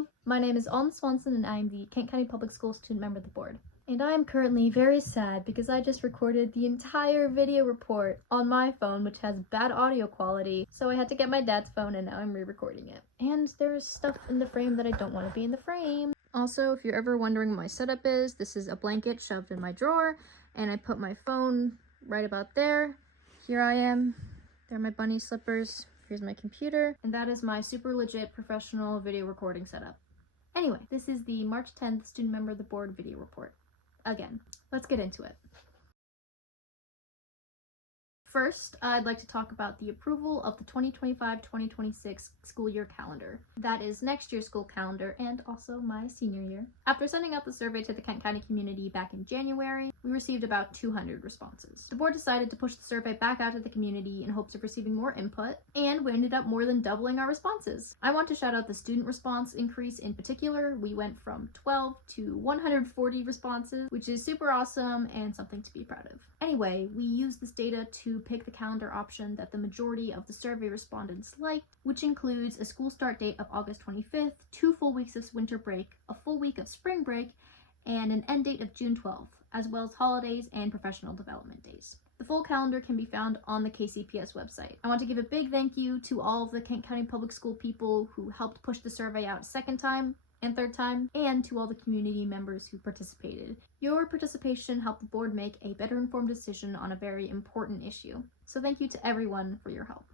Hello, my name is Alden Swanson and I am the Kent County Public Schools student member of the board. And I am currently very sad because I just recorded the entire video report on my phone, which has bad audio quality, so I had to get my dad's phone and now I'm re-recording it. And there's stuff in the frame that I don't want to be in the frame. Also, if you're ever wondering what my setup is, this is a blanket shoved in my drawer, and I put my phone right about there. Here I am. There are my bunny slippers. Here's my computer, and that is my super legit professional video recording setup. Anyway, this is the March 10th student member of the board video report. Again, let's get into it. First, I'd like to talk about the approval of the 2025-2026 school year calendar. That is next year's school calendar and also my senior year. After sending out the survey to the Kent County community back in January, we received about 200 responses. The board decided to push the survey back out to the community in hopes of receiving more input, and we ended up more than doubling our responses. I want to shout out the student response increase in particular. We went from 12 to 140 responses, which is super awesome and something to be proud of. Anyway, we used this data to pick the calendar option that the majority of the survey respondents liked, which includes a school start date of August 25th, 2 full weeks of winter break, a full week of spring break, and an end date of June 12th, as well as holidays and professional development days. The full calendar can be found on the KCPS website. I want to give a big thank you to all of the Kent County Public School people who helped push the survey out a second time and third time, and to all the community members who participated. Your participation helped the board make a better informed decision on a very important issue. So thank you to everyone for your help.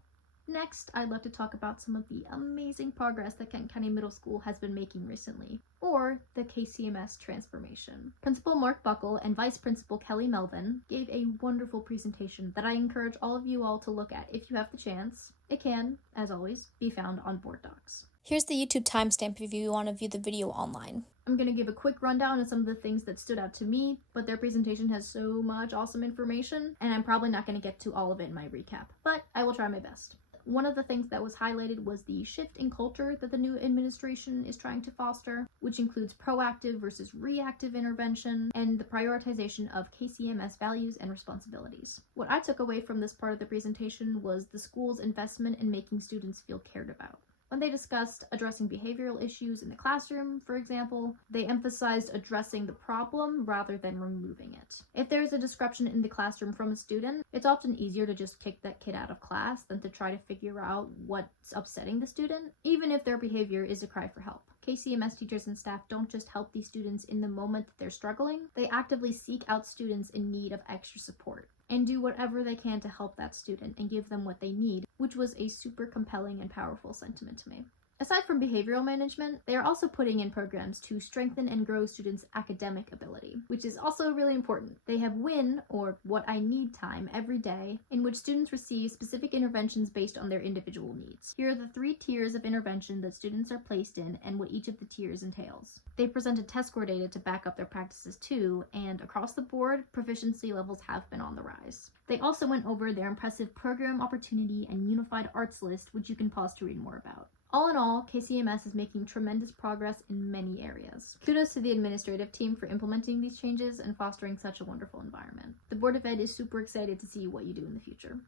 Next, I'd like to talk about some of the amazing progress that Kent County Middle School has been making recently, or the KCMS transformation. Principal Mark Buckle and Vice Principal Kelly Melvin gave a wonderful presentation that I encourage all of you all to look at if you have the chance. It can, as always, be found on board docs. Here's the YouTube timestamp if you want to view the video online. I'm going to give a quick rundown of some of the things that stood out to me, but their presentation has so much awesome information, and I'm probably not going to get to all of it in my recap, but I will try my best. One of the things that was highlighted was the shift in culture that the new administration is trying to foster, which includes proactive versus reactive intervention and the prioritization of KCMS values and responsibilities. What I took away from this part of the presentation was the school's investment in making students feel cared about. When they discussed addressing behavioral issues in the classroom, for example, they emphasized addressing the problem rather than removing it. If there's a disruption in the classroom from a student, it's often easier to just kick that kid out of class than to try to figure out what's upsetting the student, even if their behavior is a cry for help. KCMS teachers and staff don't just help these students in the moment that they're struggling, they actively seek out students in need of extra support and do whatever they can to help that student and give them what they need, which was a super compelling and powerful sentiment to me. Aside from behavioral management, they are also putting in programs to strengthen and grow students' academic ability, which is also really important. They have WIN, or What I Need time, every day, in which students receive specific interventions based on their individual needs. Here are the 3 tiers of intervention that students are placed in and what each of the tiers entails. They presented test score data to back up their practices too, and across the board, proficiency levels have been on the rise. They also went over their impressive program opportunity and unified arts list, which you can pause to read more about. All in all, KCMS is making tremendous progress in many areas. Kudos to the administrative team for implementing these changes and fostering such a wonderful environment. The Board of Ed is super excited to see what you do in the future.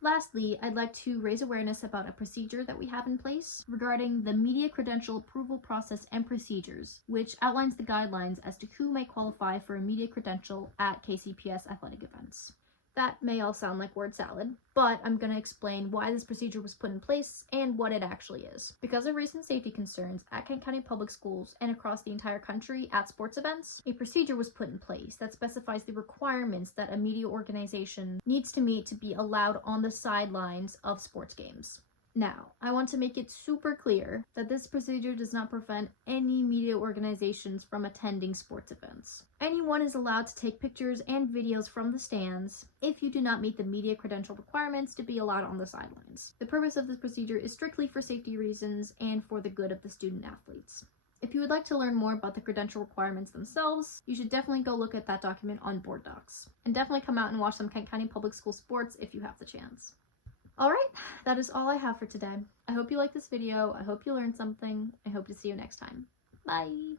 Lastly, I'd like to raise awareness about a procedure that we have in place regarding the media credential approval process and procedures, which outlines the guidelines as to who may qualify for a media credential at KCPS athletic events. That may all sound like word salad, but I'm going to explain why this procedure was put in place and what it actually is. Because of recent safety concerns at Kent County Public Schools and across the entire country at sports events, a procedure was put in place that specifies the requirements that a media organization needs to meet to be allowed on the sidelines of sports games. Now, I want to make it super clear that this procedure does not prevent any media organizations from attending sports events. Anyone is allowed to take pictures and videos from the stands if you do not meet the media credential requirements to be allowed on the sidelines. The purpose of this procedure is strictly for safety reasons and for the good of the student athletes. If you would like to learn more about the credential requirements themselves, you should definitely go look at that document on board docs. And definitely come out and watch some Kent County Public School sports if you have the chance. Alright, that is all I have for today. I hope you liked this video, I hope you learned something, I hope to see you next time. Bye!